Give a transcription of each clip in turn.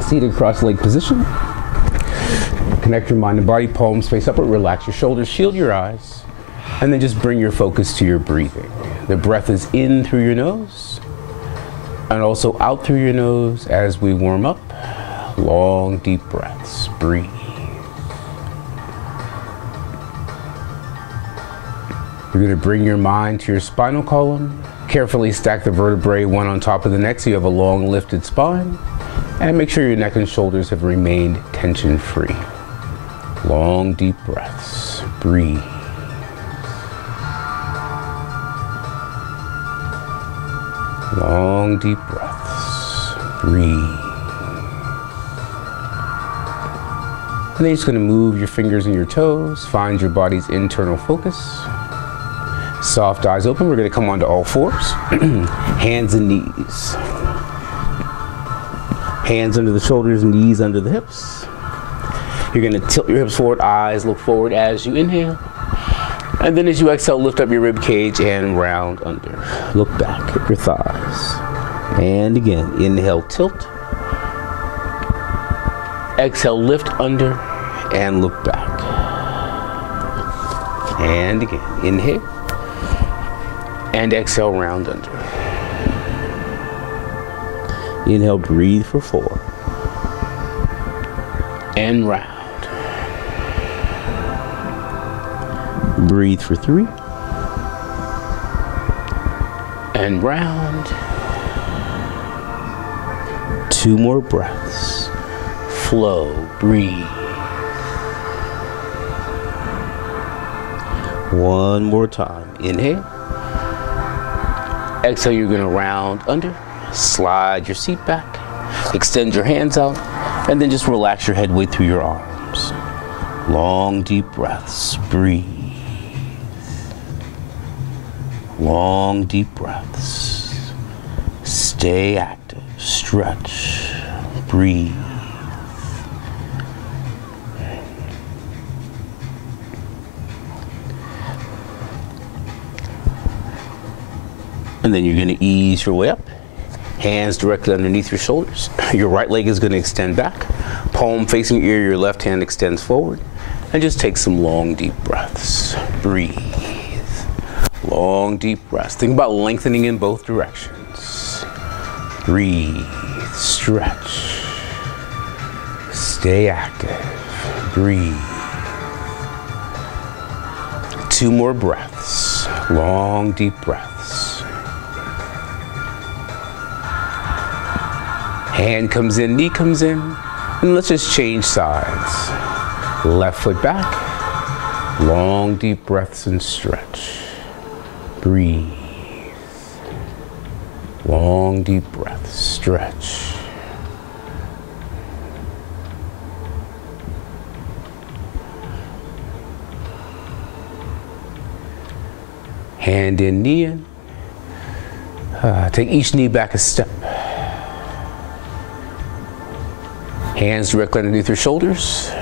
Seated cross-leg position. Connect your mind and body, palms face upward, relax your shoulders, shield your eyes, and then just bring your focus to your breathing. The breath is in through your nose and also out through your nose as we warm up. Long, deep breaths. Breathe. You're going to bring your mind to your spinal column. Carefully stack the vertebrae one on top of the next so you have a long lifted spine. And make sure your neck and shoulders have remained tension-free. Long, deep breaths. Breathe. Long, deep breaths. Breathe. And then you're just going to move your fingers and your toes. Find your body's internal focus. Soft eyes open. We're going to come onto all fours. Hands and knees. Hands under the shoulders, knees under the hips. You're going to tilt your hips forward, eyes look forward as you inhale. And then as you exhale, lift up your rib cage and round under. Look back at your thighs. And again, inhale, tilt. Exhale, lift under and look back. And again, inhale. And exhale, round under. Inhale, breathe for 4. And round. Breathe for 3. And round. 2 more breaths. Flow, breathe. 1 more time. Inhale. Exhale, you're going to round under. Slide your seat back, extend your hands out, and then just relax your head weight through your arms. Long, deep breaths. Breathe. Long, deep breaths. Stay active. Stretch. Breathe. And then you're going to ease your way up. Hands directly underneath your shoulders. Your right leg is going to extend back. Palm facing ear, your left hand extends forward. And just take some long, deep breaths. Breathe. Long, deep breaths. Think about lengthening in both directions. Breathe. Stretch. Stay active. Breathe. 2 more breaths. Long, deep breaths. Hand comes in, knee comes in, and let's just change sides. Left foot back, long deep breaths and stretch. Breathe. Long deep breaths, stretch. Hand in, knee in. Take each knee back a step. Hands directly underneath your shoulders.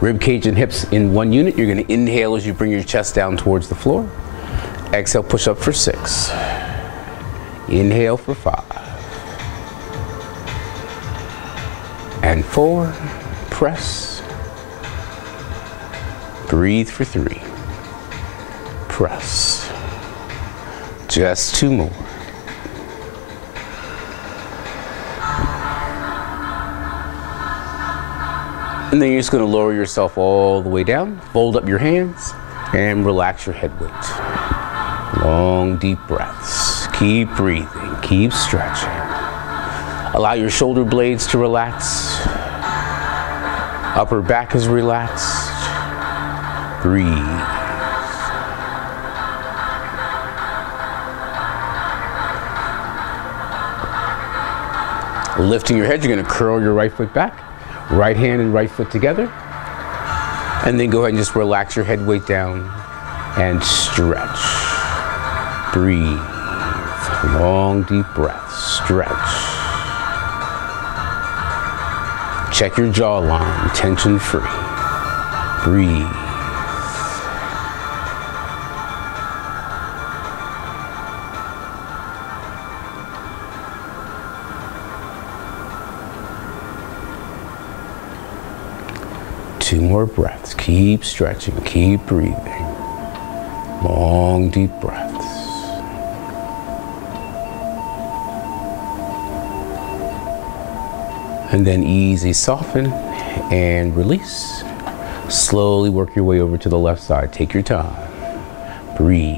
Rib cage and hips in one unit. You're going to inhale as you bring your chest down towards the floor. Exhale, push up for 6. Inhale for 5. And 4. Press. Breathe for 3. Press. Just 2 more. And then you're just going to lower yourself all the way down. Fold up your hands and relax your head weight. Long, deep breaths. Keep breathing. Keep stretching. Allow your shoulder blades to relax. Upper back is relaxed. Breathe. Lifting your head, you're going to curl your right foot back. Right hand and right foot together. And then go ahead and just relax your head weight down and stretch. Breathe. Long, deep breaths. Stretch. Check your jawline, tension free. Breathe. 2 more breaths. Keep stretching, keep breathing. Long, deep breaths. And then easy soften and release. Slowly work your way over to the left side. Take your time. Breathe,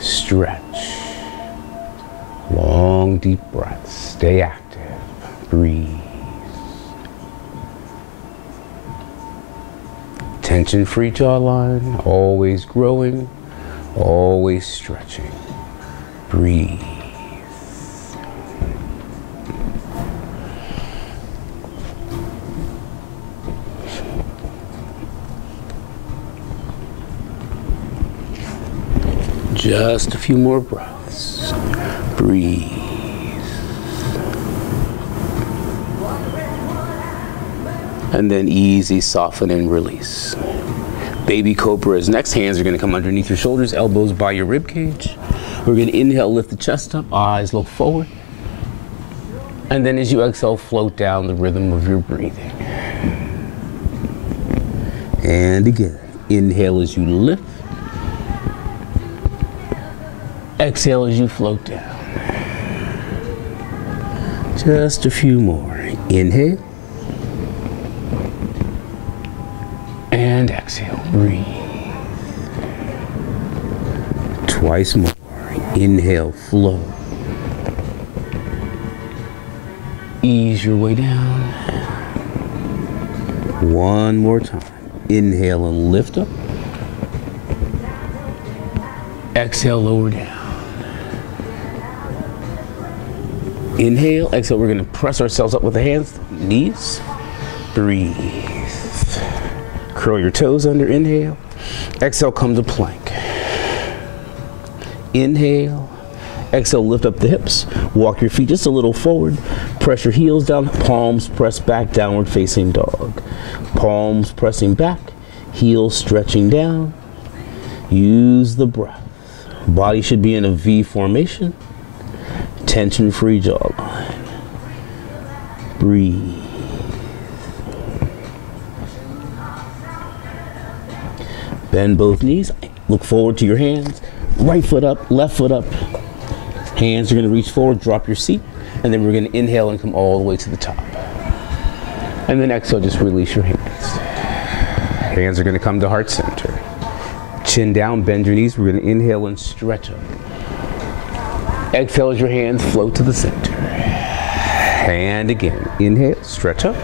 stretch. Long, deep breaths. Stay active. Breathe. Tension-free jawline, always growing, always stretching. Breathe. Just a few more breaths. Breathe. And then easy soften and release. Baby Cobra is next. Hands are going to come underneath your shoulders, elbows by your rib cage. We're going to inhale, lift the chest up, eyes look forward. And then as you exhale, float down the rhythm of your breathing. And again, inhale as you lift. Exhale as you float down. Just a few more. Inhale. And exhale. Breathe. Twice more. Inhale, flow. Ease your way down. One more time. Inhale and lift up. Exhale, lower down. Inhale, exhale, we're gonna press ourselves up with the hands, knees. Breathe. Curl your toes under, inhale. Exhale, come to plank. Inhale. Exhale, lift up the hips. Walk your feet just a little forward. Press your heels down, palms press back, downward facing dog. Palms pressing back, heels stretching down. Use the breath. Body should be in a V formation. Tension-free jawline. Breathe. Bend both knees. Look forward to your hands. Right foot up, left foot up. Hands are going to reach forward, drop your seat, and then we're going to inhale and come all the way to the top. And then exhale, just release your hands. Hands are going to come to heart center. Chin down, bend your knees. We're going to inhale and stretch up. Exhale as your hands float to the center. And again, inhale, stretch up.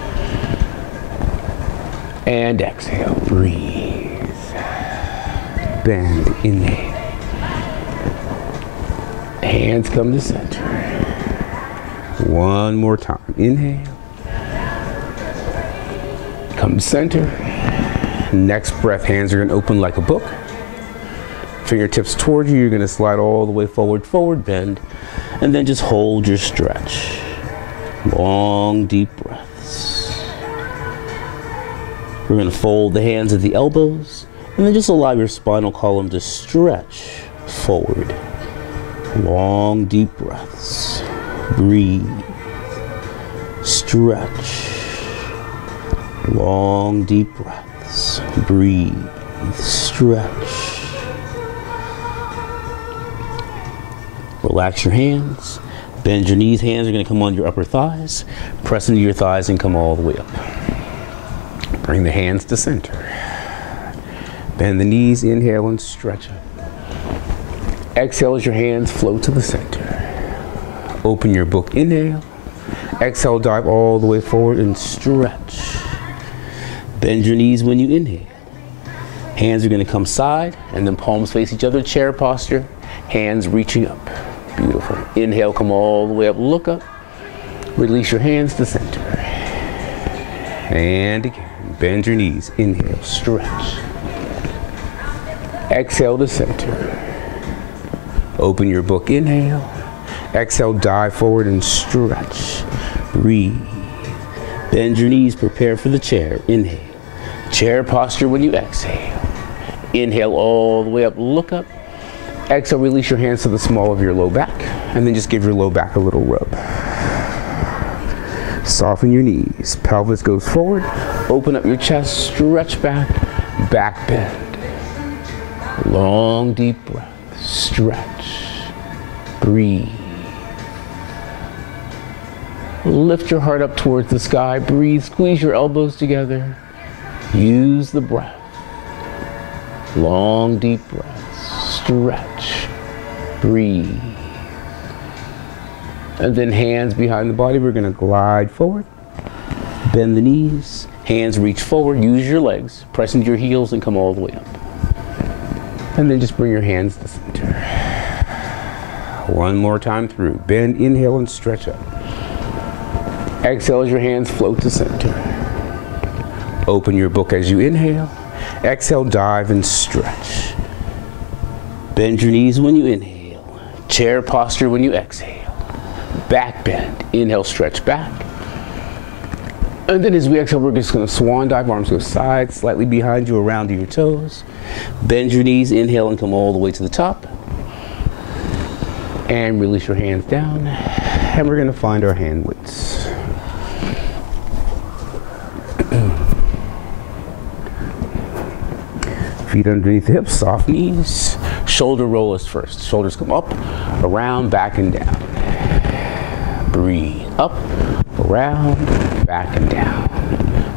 And exhale, breathe. Bend, inhale. Hands come to center. One more time, inhale. Come to center. Next breath, hands are going to open like a book. Fingertips toward you, you're going to slide all the way forward, forward bend, and then just hold your stretch. Long, deep breaths. We're going to fold the hands at the elbows, and then just allow your spinal column to stretch forward. Long, deep breaths. Breathe. Stretch. Long, deep breaths. Breathe. Stretch. Relax your hands. Bend your knees. Hands are going to come on your upper thighs. Press into your thighs and come all the way up. Bring the hands to center. Bend the knees. Inhale and stretch up. Exhale as your hands float to the center. Open your book. Inhale. Exhale, dive all the way forward and stretch. Bend your knees when you inhale. Hands are going to come side and then palms face each other. Chair posture. Hands reaching up. Beautiful. Inhale, come all the way up, look up. Release your hands to center. And again, bend your knees. Inhale, stretch. Exhale to center. Open your book, inhale. Exhale, dive forward and stretch. Breathe. Bend your knees, prepare for the chair. Inhale. Chair posture when you exhale. Inhale all the way up, look up. Exhale, release your hands to the small of your low back, and then just give your low back a little rub. Soften your knees. Pelvis goes forward. Open up your chest. Stretch back. Back bend. Long, deep breath. Stretch. Breathe. Lift your heart up towards the sky. Breathe. Squeeze your elbows together. Use the breath. Long, deep breaths. Stretch. Breathe. And then hands behind the body. We're going to glide forward. Bend the knees. Hands reach forward. Use your legs. Press into your heels and come all the way up. And then just bring your hands to center. One more time through. Bend, inhale, and stretch up. Exhale as your hands float to center. Open your book as you inhale. Exhale, dive and stretch. Bend your knees when you inhale. Chair posture when you exhale. Back bend. Inhale, stretch back. And then as we exhale, we're just going to swan dive. Arms go side, slightly behind you, around to your toes. Bend your knees, inhale, and come all the way to the top. And release your hands down. And we're going to find our hand weights. Feet underneath the hips, soft knees. Shoulder rollers first. Shoulders come up, around, back, and down. Breathe. Up, around, back, and down.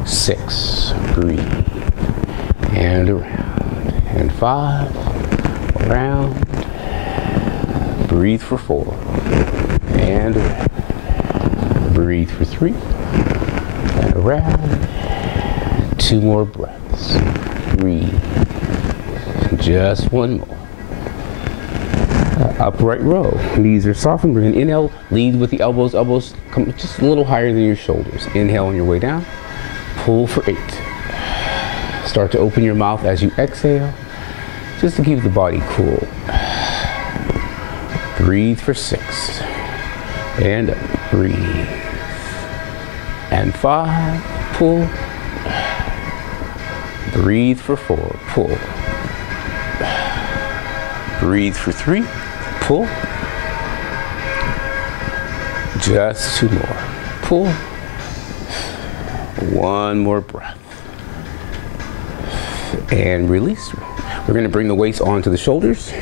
6. Breathe. And around. And 5. Around. Breathe for 4. And around. Breathe for 3. And around. 2 more breaths. Breathe. Just 1 more. Upright row. Knees are softened. We're going to inhale. Lead with the elbows. Elbows come just a little higher than your shoulders. Inhale on your way down. Pull for 8. Start to open your mouth as you exhale, just to keep the body cool. Breathe for 6. And up. Breathe. And 5. Pull. Breathe for 4. Pull. Breathe for 3. Pull. Just 2 more. Pull. 1 more breath. And release. We're going to bring the weights onto the shoulders.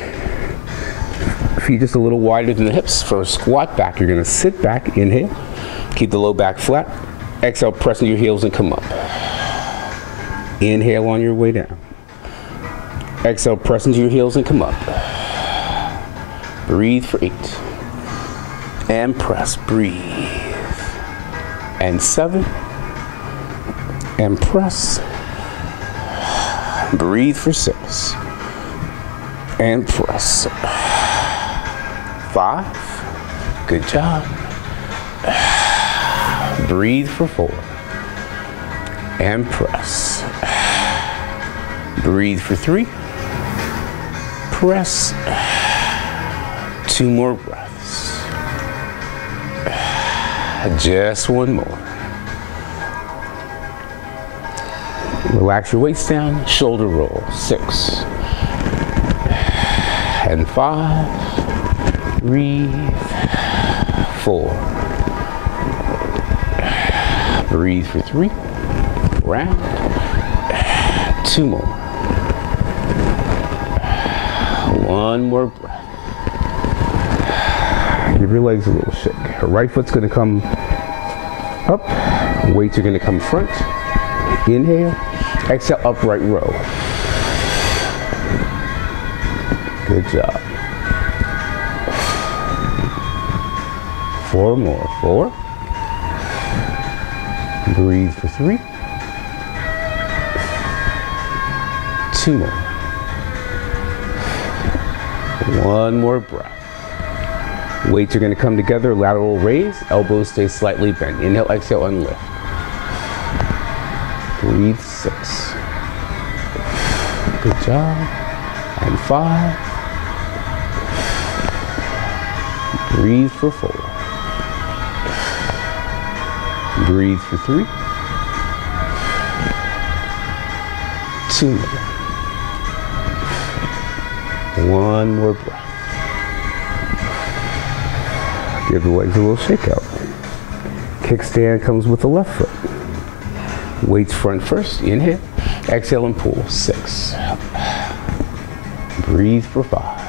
Feet just a little wider than the hips. For a squat back, you're going to sit back. Inhale. Keep the low back flat. Exhale, press into your heels and come up. Inhale on your way down. Exhale, press into your heels and come up. Breathe for 8. And press. Breathe. And 7. And press. Breathe for 6. And press. 5. Good job. Breathe for 4. And press. Breathe for 3. Press. 2 more breaths. Just 1 more. Relax your waist down. Shoulder roll. 6. And 5. Breathe. 4. Breathe for 3. Round. 2 more. 1 more breath. Give your legs a little shake. Her right foot's going to come up. Weights are going to come front. Inhale. Exhale, upright row. Good job. 4 more. 4. Breathe for 3. 2 more. 1 more breath. Weights are going to come together, lateral raise, elbows stay slightly bent. Inhale, exhale, and lift. Breathe 6. Good job. And 5. Breathe for 4. Breathe for 3. 2 more. 1 more breath. Give the legs a little shake out. Kickstand comes with the left foot. Weights front first. Inhale. Exhale and pull. 6. Breathe for 5.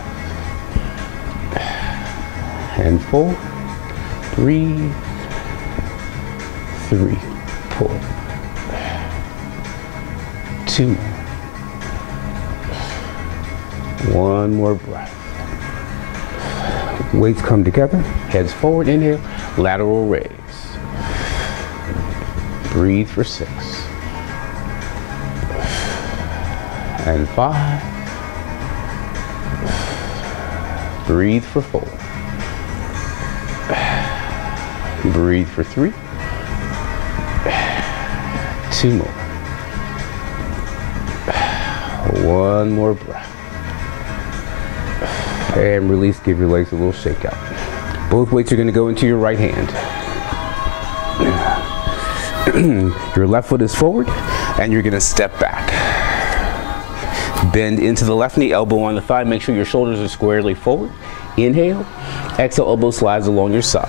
And 4. Breathe. 3. Pull. 2. 1 more breath. Weights come together. Heads forward. Inhale. Lateral raise. Breathe for 6. And 5. Breathe for 4. Breathe for 3. 2 more. 1 more breath. And release, give your legs a little shake out. Both weights are going to go into your right hand. Your left foot is forward, and you're going to step back. Bend into the left knee, elbow on the thigh. Make sure your shoulders are squarely forward. Inhale. Exhale, elbow slides along your side.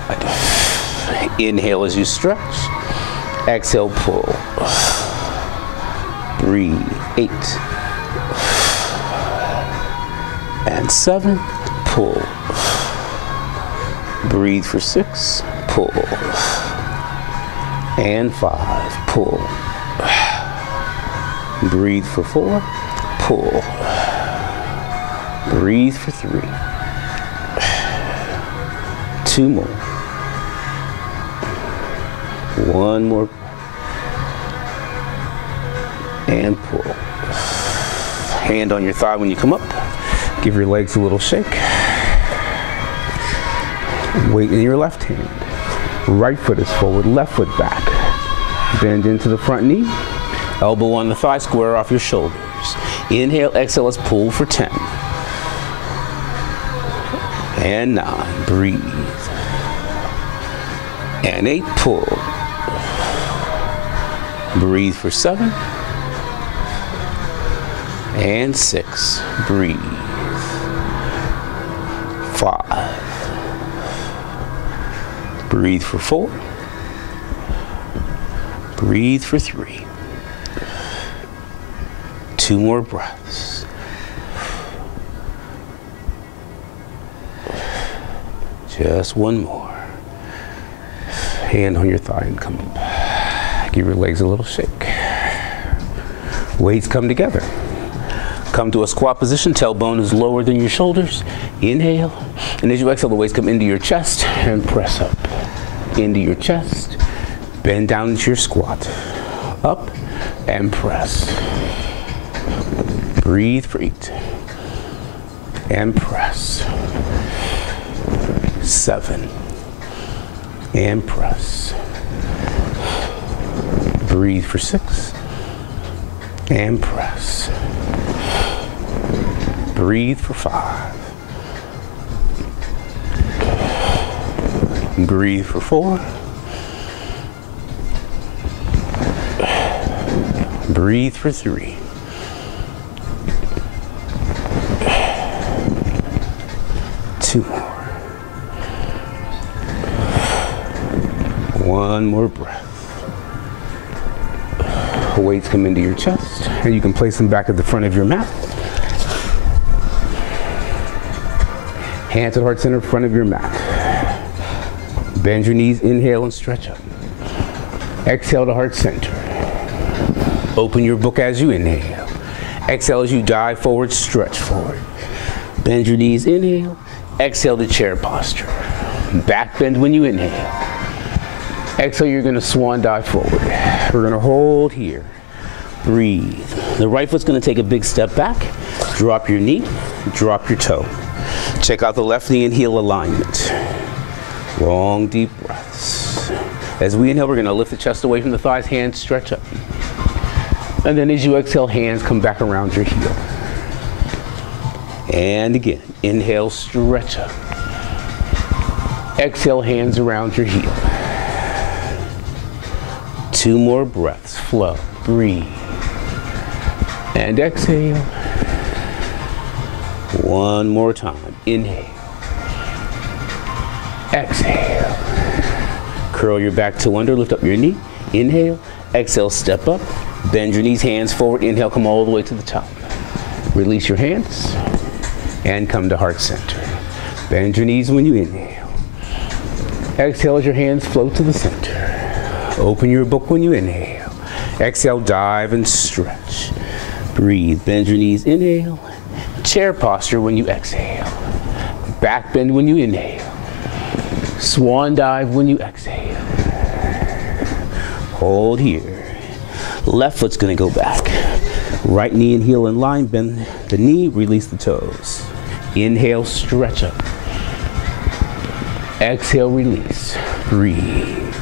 Inhale as you stretch. Exhale, pull. Breathe. 8. And 7. Pull. Breathe for 6. Pull. And 5. Pull. Breathe for 4. Pull. Breathe for 3. 2 more. 1 more. And pull. Hand on your thigh when you come up. Give your legs a little shake. Weight in your left hand. Right foot is forward, left foot back. Bend into the front knee. Elbow on the thigh, square off your shoulders. Inhale, exhale, let's pull for 10. And 9, breathe. And 8, pull. Breathe for 7. And 6, breathe. 5. Breathe for 4. Breathe for 3. 2 more breaths. Just 1 more. Hand on your thigh and come up. Give your legs a little shake. Weights come together. Come to a squat position. Tailbone is lower than your shoulders. Inhale. And as you exhale, the weights come into your chest and press up. Into your chest. Bend down into your squat. Up and press. Breathe for 8. And press. 7. And press. Breathe for 6. And press. Breathe for 5. Breathe for 4. Breathe for 3. 2 more. 1 more breath. Weights come into your chest, and you can place them back at the front of your mat. Hands at heart center, front of your mat. Bend your knees, inhale and stretch up. Exhale to heart center. Open your book as you inhale. Exhale as you dive forward, stretch forward. Bend your knees, inhale. Exhale to chair posture. Back bend when you inhale. Exhale, you're going to swan dive forward. We're going to hold here. Breathe. The right foot's going to take a big step back. Drop your knee, drop your toe. Check out the left knee and heel alignment. Long, deep breaths. As we inhale, we're going to lift the chest away from the thighs, hands stretch up. And then as you exhale, hands come back around your heel. And again, inhale, stretch up. Exhale, hands around your heel. 2 more breaths, flow, breathe. And exhale. 1 more time, inhale. Exhale. Curl your back toe under, lift up your knee. Inhale, exhale, step up. Bend your knees, hands forward. Inhale, come all the way to the top. Release your hands and come to heart center. Bend your knees when you inhale. Exhale as your hands float to the center. Open your book when you inhale. Exhale, dive and stretch. Breathe, bend your knees, inhale. Chair posture when you exhale. Back bend when you inhale. Swan dive when you exhale. Hold here. Left foot's gonna go back. Right knee and heel in line, bend the knee, release the toes. Inhale, stretch up. Exhale, release. Breathe.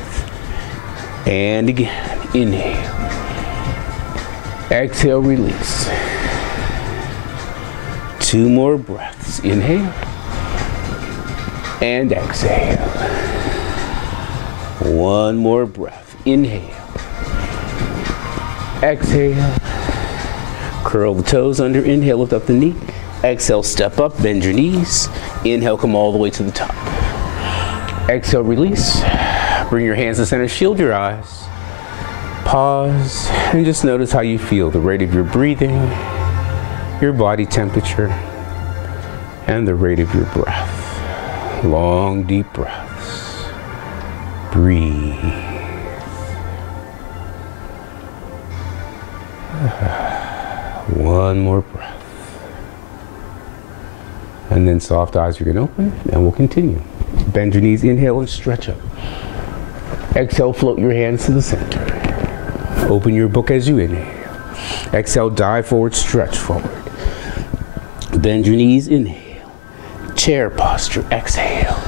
And again, inhale. Exhale, release. 2 more breaths. Inhale. And exhale. 1 more breath. Inhale. Exhale. Curl the toes under. Inhale, lift up the knee. Exhale, step up, bend your knees. Inhale, come all the way to the top. Exhale, release. Bring your hands to center, shield your eyes. Pause, and just notice how you feel, the rate of your breathing, your body temperature, and the rate of your breath. Long, deep breaths. Breathe. One more breath. And then soft eyes are going to open, and we'll continue. Bend your knees, inhale and stretch up. Exhale, float your hands to the center. Open your book as you inhale. Exhale, dive forward, stretch forward. Bend your knees, inhale. Chair posture, exhale.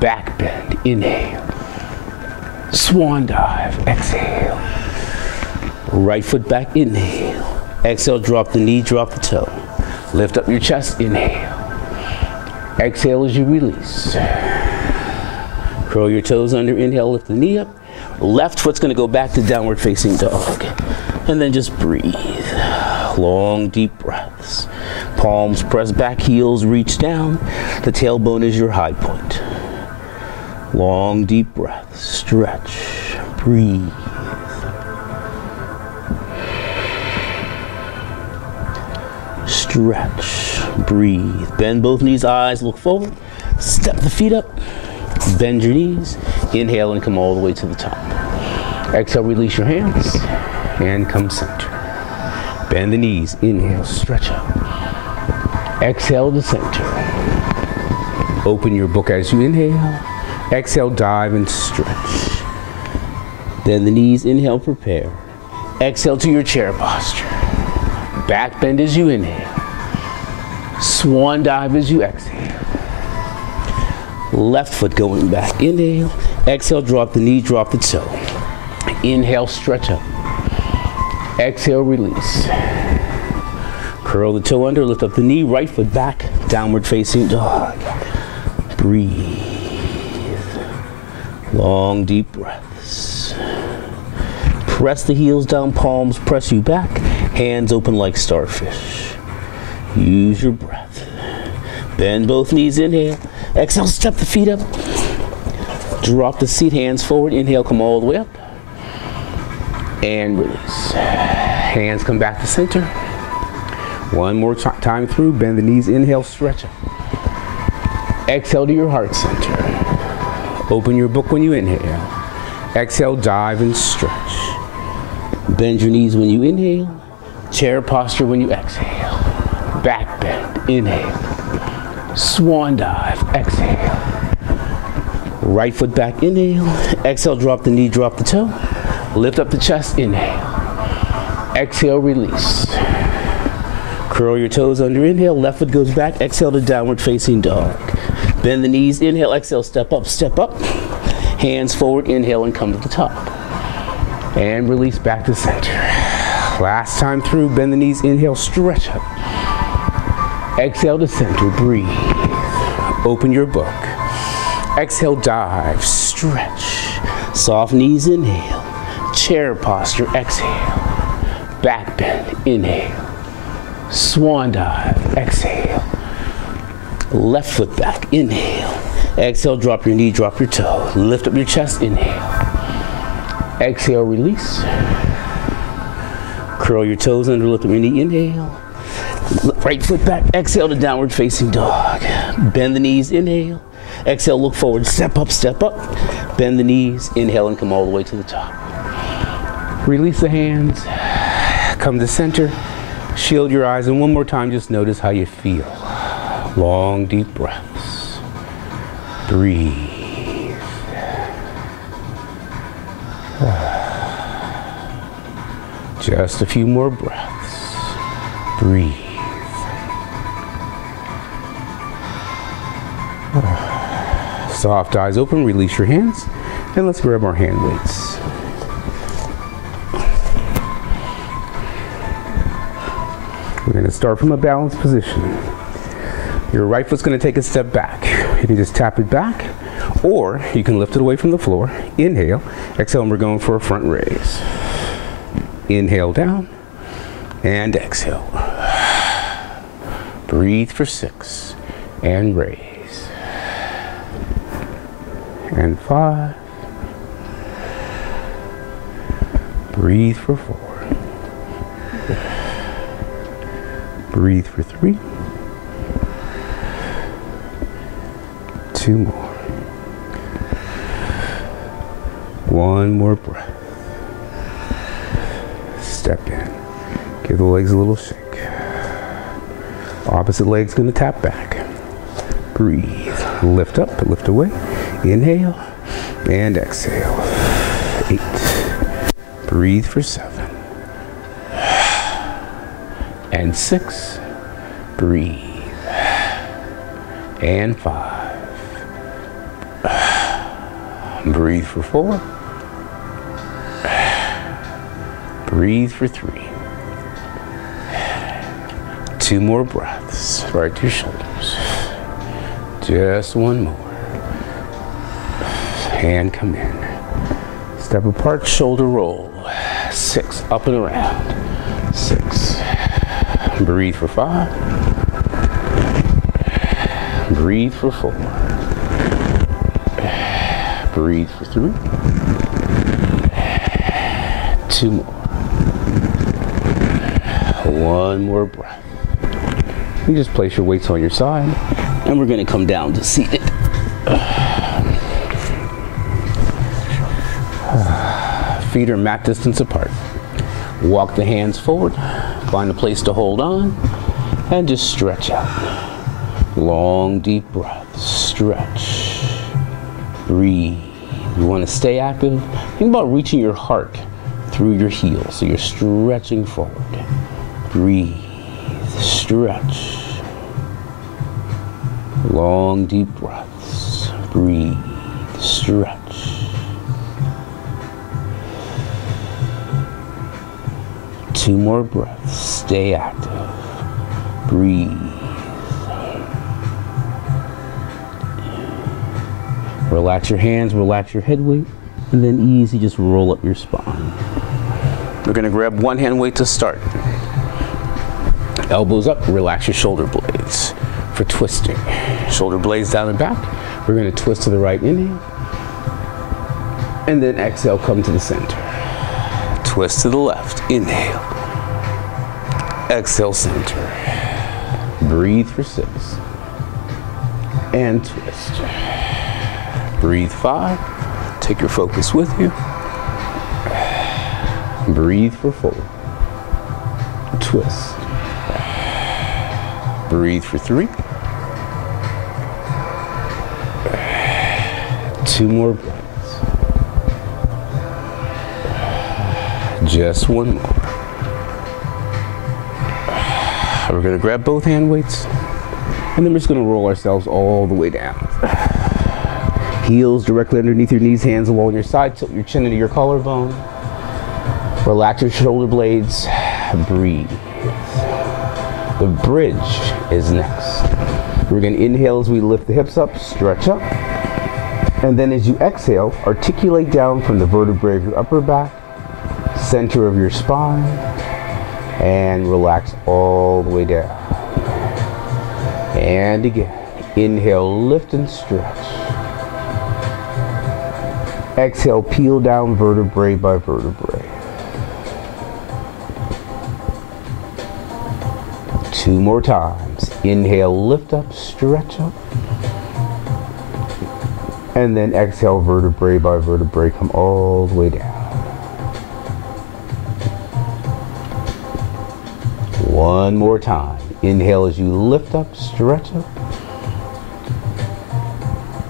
Back bend, inhale. Swan dive, exhale. Right foot back, inhale. Exhale, drop the knee, drop the toe. Lift up your chest, inhale. Exhale as you release. Curl your toes under, inhale, lift the knee up. Left foot's gonna go back to downward facing dog. And then just breathe. Long, deep breaths. Palms press back, heels reach down. The tailbone is your high point. Long, deep breaths. Stretch, breathe. Stretch, breathe. Bend both knees, eyes look forward. Step the feet up. Bend your knees. Inhale and come all the way to the top. Exhale, release your hands and come center. Bend the knees. Inhale, stretch up. Exhale to center. Open your book as you inhale. Exhale, dive and stretch. Bend the knees. Inhale, prepare. Exhale to your chair posture. Back bend as you inhale. Swan dive as you exhale. Left foot going back. Inhale. Exhale, drop the knee, drop the toe. Inhale, stretch up. Exhale, release. Curl the toe under, lift up the knee, right foot back, downward facing dog. Breathe. Long, deep breaths. Press the heels down, palms press you back, hands open like starfish. Use your breath. Bend both knees, inhale. Exhale, step the feet up. Drop the seat, hands forward. Inhale, come all the way up. And release. Hands come back to center. One more time through. Bend the knees, inhale, stretch up. Exhale to your heart center. Open your book when you inhale. Exhale, dive and stretch. Bend your knees when you inhale. Chair posture when you exhale. Back bend, inhale. Swan dive, exhale. Right foot back, inhale. Exhale, drop the knee, drop the toe. Lift up the chest, inhale. Exhale, release. Curl your toes under, inhale. Left foot goes back, exhale to downward facing dog. Bend the knees, inhale, exhale, step up, step up. Hands forward, inhale and come to the top. And release back to center. Last time through, bend the knees, inhale, stretch up. Exhale to center, breathe. Open your book. Exhale, dive, stretch. Soft knees, inhale. Chair posture, exhale. Back bend, inhale. Swan dive, exhale. Left foot back, inhale. Exhale, drop your knee, drop your toe. Lift up your chest, inhale. Exhale, release. Curl your toes under, lift up your knee, inhale. Right foot back, exhale to downward facing dog. Bend the knees, inhale. Exhale, look forward, step up, bend the knees, inhale and come all the way to the top. Release the hands, come to center, shield your eyes, and one more time, just notice how you feel. Long, deep breaths. Breathe. Just a few more breaths. Breathe. Soft eyes open, release your hands, and let's grab our hand weights. We're going to start from a balanced position. Your right foot's going to take a step back. You can just tap it back, or you can lift it away from the floor. Inhale, exhale, and we're going for a front raise. Inhale down, and exhale. Breathe for 6, and raise. And 5. Breathe for 4. Breathe for 3. 2 more. 1 more breath. Step in. Give the legs a little shake. Opposite leg's gonna tap back. Breathe. Lift up, lift away. Inhale and exhale. 8. Breathe for 7. And 6. Breathe. And 5. Breathe for 4. Breathe for 3. 2 more breaths. Right to your shoulders. Just 1 more. Hand come in. Step apart, shoulder roll. 6, up and around. 6. Breathe for 5. Breathe for 4. Breathe for 3. 2 more. 1 more breath. You just place your weights on your side, and we're going to come down to seated. Feet are mat distance apart. Walk the hands forward, find a place to hold on, and just stretch out. Long, deep breaths. Stretch. Breathe. You want to stay active? Think about reaching your heart through your heels, so you're stretching forward. Breathe. Stretch. Long, deep breaths. Breathe. Stretch. Two more breaths. Stay active. Breathe. Relax your hands, relax your head weight, and then easy just roll up your spine. We're going to grab one hand weight to start. Elbows up, relax your shoulder blades for twisting. Shoulder blades down and back. We're going to twist to the right, inhale. And then exhale, come to the center. Twist to the left, inhale. Exhale, center. Breathe for 6. And twist. Breathe 5. Take your focus with you. Breathe for 4. Twist. Breathe for 3. 2 more breaths. Just 1 more. We're going to grab both hand weights, and then we're just going to roll ourselves all the way down. Heels directly underneath your knees, hands along your side, tilt your chin into your collarbone. Relax your shoulder blades. Breathe. The bridge is next. We're going to inhale as we lift the hips up, stretch up. And then as you exhale, articulate down from the vertebrae of your upper back, center of your spine, and relax all the way down. And again, inhale, lift and stretch. Exhale, peel down vertebrae by vertebrae. 2 more times. Inhale, lift up, stretch up. And then exhale, vertebrae by vertebrae, come all the way down. 1 more time. Inhale as you lift up, stretch up.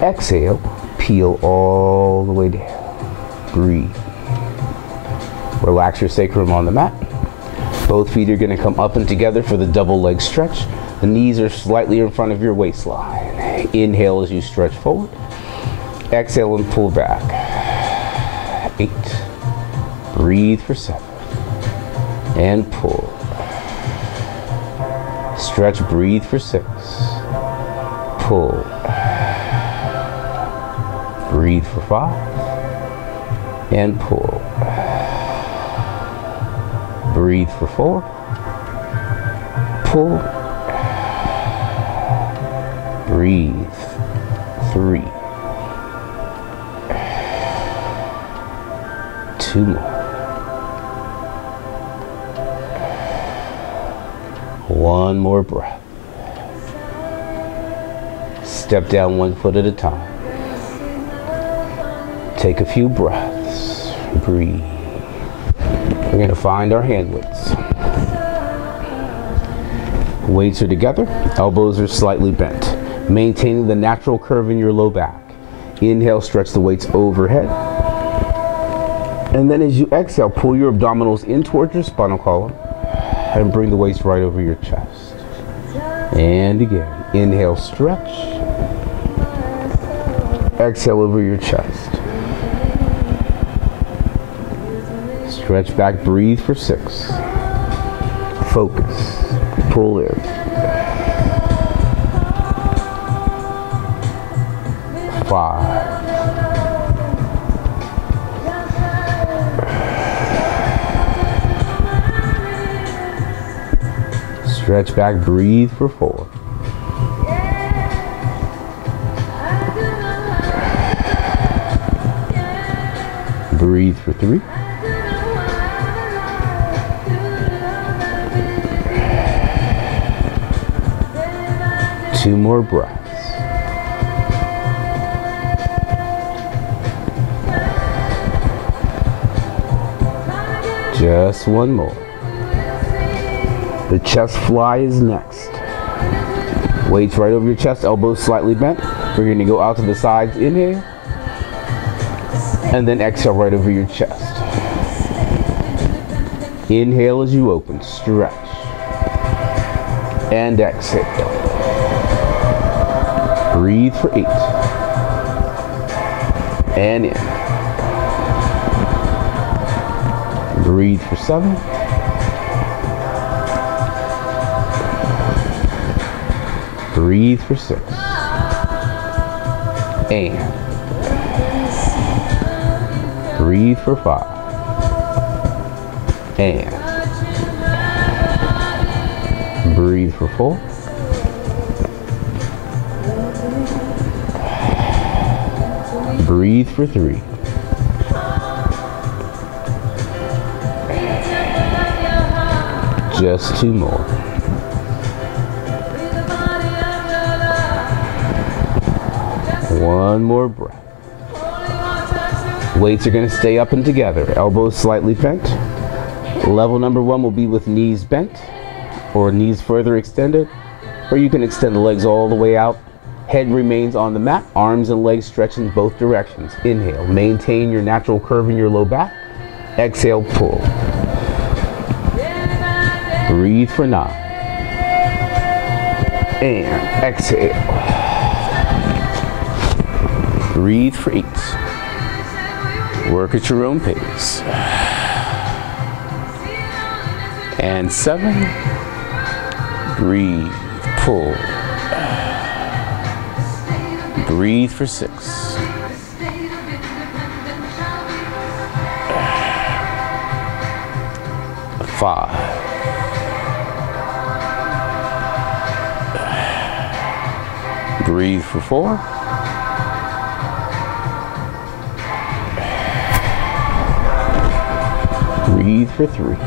Exhale, peel all the way down. Breathe. Relax your sacrum on the mat. Both feet are going to come up and together for the double leg stretch. The knees are slightly in front of your waistline. Inhale as you stretch forward. Exhale and pull back. 8. Breathe for 7. And pull. Stretch, breathe for 6. Pull. Breathe for 5. And pull. Breathe for 4. Pull. Breathe. 3. 2 more. 1 more breath. Step down 1 foot at a time. Take a few breaths. Breathe. We're going to find our hand weights. Weights are together. Elbows are slightly bent. Maintaining the natural curve in your low back. Inhale, stretch the weights overhead. And then as you exhale, pull your abdominals in towards your spinal column and bring the weights right over your chest. And again, inhale, stretch. Exhale over your chest. Stretch back, breathe for 6. Focus, pull in. 5. Stretch back, breathe for 4. Breathe for 3. Two more breaths. Just 1 more. The chest fly is next. Weights right over your chest, elbows slightly bent. We're going to go out to the sides, inhale. And then exhale right over your chest. Inhale as you open, stretch. And exhale. Breathe for 8. And in. Breathe for 7. Breathe for 6. And breathe for 5. And breathe for 4. Breathe for 3. Just 2 more. One more breath. Weights are going to stay up and together. Elbows slightly bent. Level number 1 will be with knees bent or knees further extended, or you can extend the legs all the way out. Head remains on the mat, arms and legs stretch in both directions. Inhale, maintain your natural curve in your low back. Exhale, pull. Breathe for 9. And exhale. Breathe for 8. Work at your own pace. And 7. Breathe, pull. Breathe for 6. 5. Breathe for 4. Breathe for 3.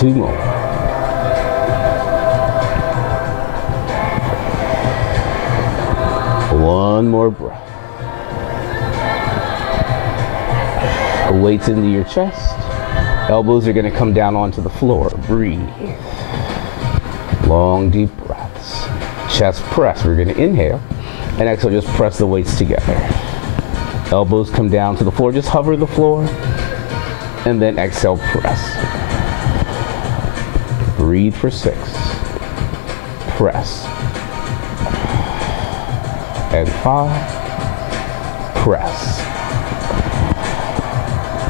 2 more. 1 more breath. Weights into your chest. Elbows are going to come down onto the floor. Breathe. Long, deep breaths. Chest press. We're going to inhale and exhale. Just press the weights together. Elbows come down to the floor. Just hover the floor and then exhale, press. Breathe for 6. Press. And 5. Press.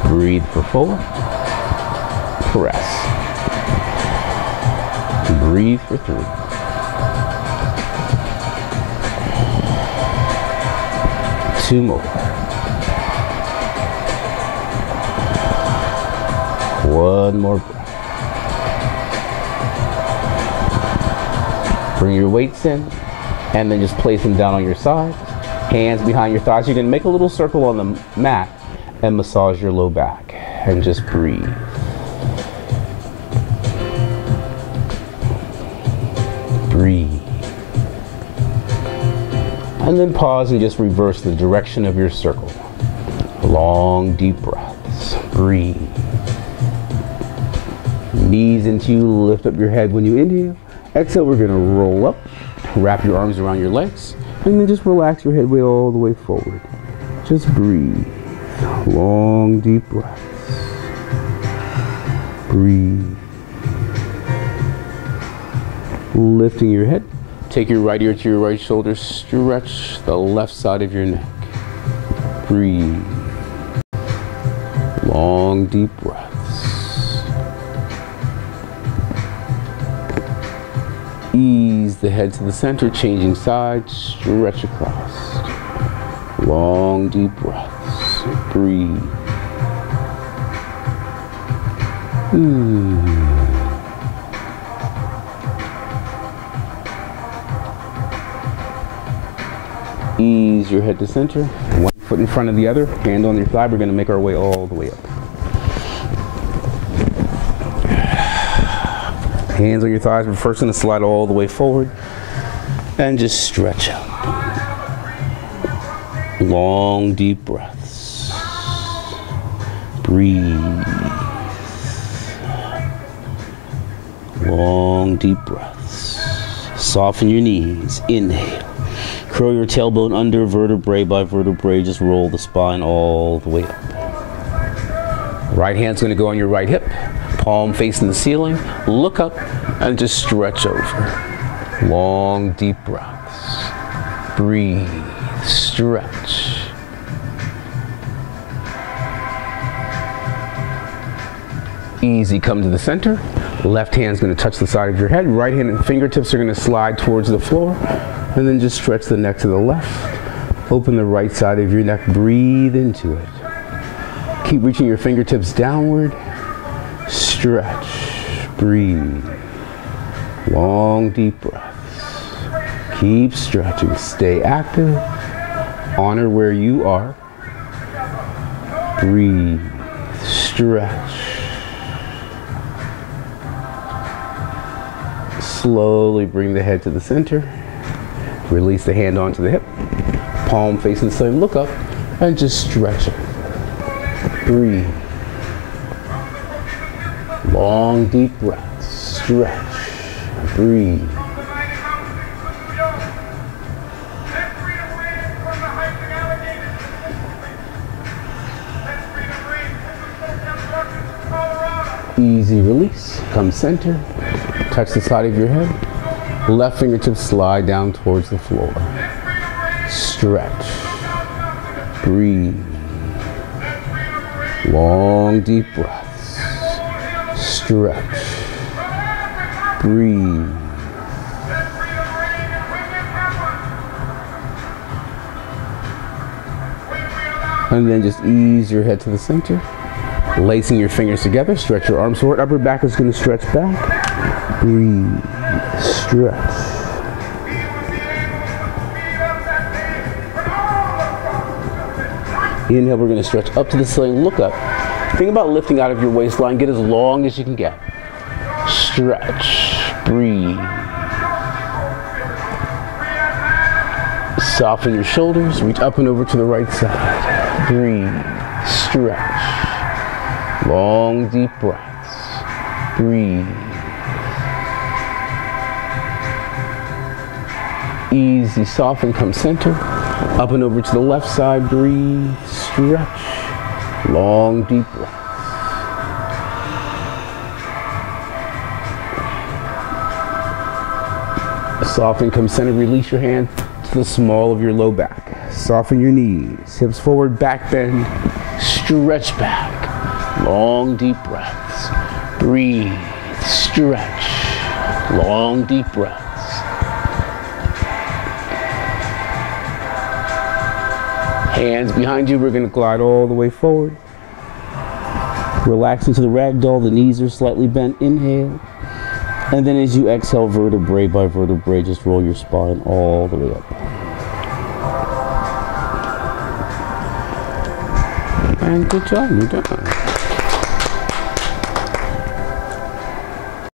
Breathe for 4. Press. Breathe for 3. 2 more. 1 more breath. Bring your weights in and then just place them down on your sides. Hands behind your thighs. You're going to make a little circle on the mat and massage your low back and just breathe. Breathe. And then pause and just reverse the direction of your circle. Long, deep breaths. Breathe. Knees into you, lift up your head when you inhale. Exhale, we're gonna roll up, wrap your arms around your legs, and then just relax your head way all the way forward. Just breathe. Long, deep breaths. Breathe. Lifting your head. Take your right ear to your right shoulder. Stretch the left side of your neck. Breathe. Long, deep breaths. Ease the head to the center, changing sides. Stretch across. Long, deep breaths. Breathe. Ease your head to center. 1 foot in front of the other, hand on your thigh. We're going to make our way all the way up. Hands on your thighs. We're first going to slide all the way forward and just stretch out. Long, deep breaths. Breathe. Long, deep breaths. Soften your knees. Inhale. Curl your tailbone under, vertebrae by vertebrae. Just roll the spine all the way up. Right hand's going to go on your right hip. Palm facing the ceiling. Look up and just stretch over. Long, deep breaths. Breathe. Stretch. Easy, come to the center. Left hand's going to touch the side of your head. Right hand and fingertips are going to slide towards the floor. And then just stretch the neck to the left. Open the right side of your neck. Breathe into it. Keep reaching your fingertips downward. Stretch. Breathe. Long, deep breaths. Keep stretching. Stay active. Honor where you are. Breathe. Stretch. Slowly bring the head to the center. Release the hand onto the hip. Palm facing the ceiling. Look up and just stretch it. Breathe. Long, deep breaths. Stretch. Breathe. Easy release. Come center. Touch the side of your head. Left fingertips slide down towards the floor. Stretch. Breathe. Long, deep breaths. Stretch. Breathe. And then just ease your head to the center. Lacing your fingers together. Stretch your arms forward. Upper back is going to stretch back. Breathe. Stretch. Inhale, we're going to stretch up to the ceiling, look up. Think about lifting out of your waistline, get as long as you can get. Stretch, breathe. Soften your shoulders, reach up and over to the right side. Breathe, stretch. Long, deep breaths. Breathe. Easy, soften, come center. Up and over to the left side, breathe, stretch. Long, deep breaths. Soften, come center, release your hand to the small of your low back. Soften your knees, hips forward, back bend, stretch back. Long, deep breaths. Breathe, stretch. Long, deep breaths. Hands behind you, we're going to glide all the way forward. Relax into the ragdoll, the knees are slightly bent. Inhale. And then as you exhale, vertebrae by vertebrae, just roll your spine all the way up. And good job, you're done.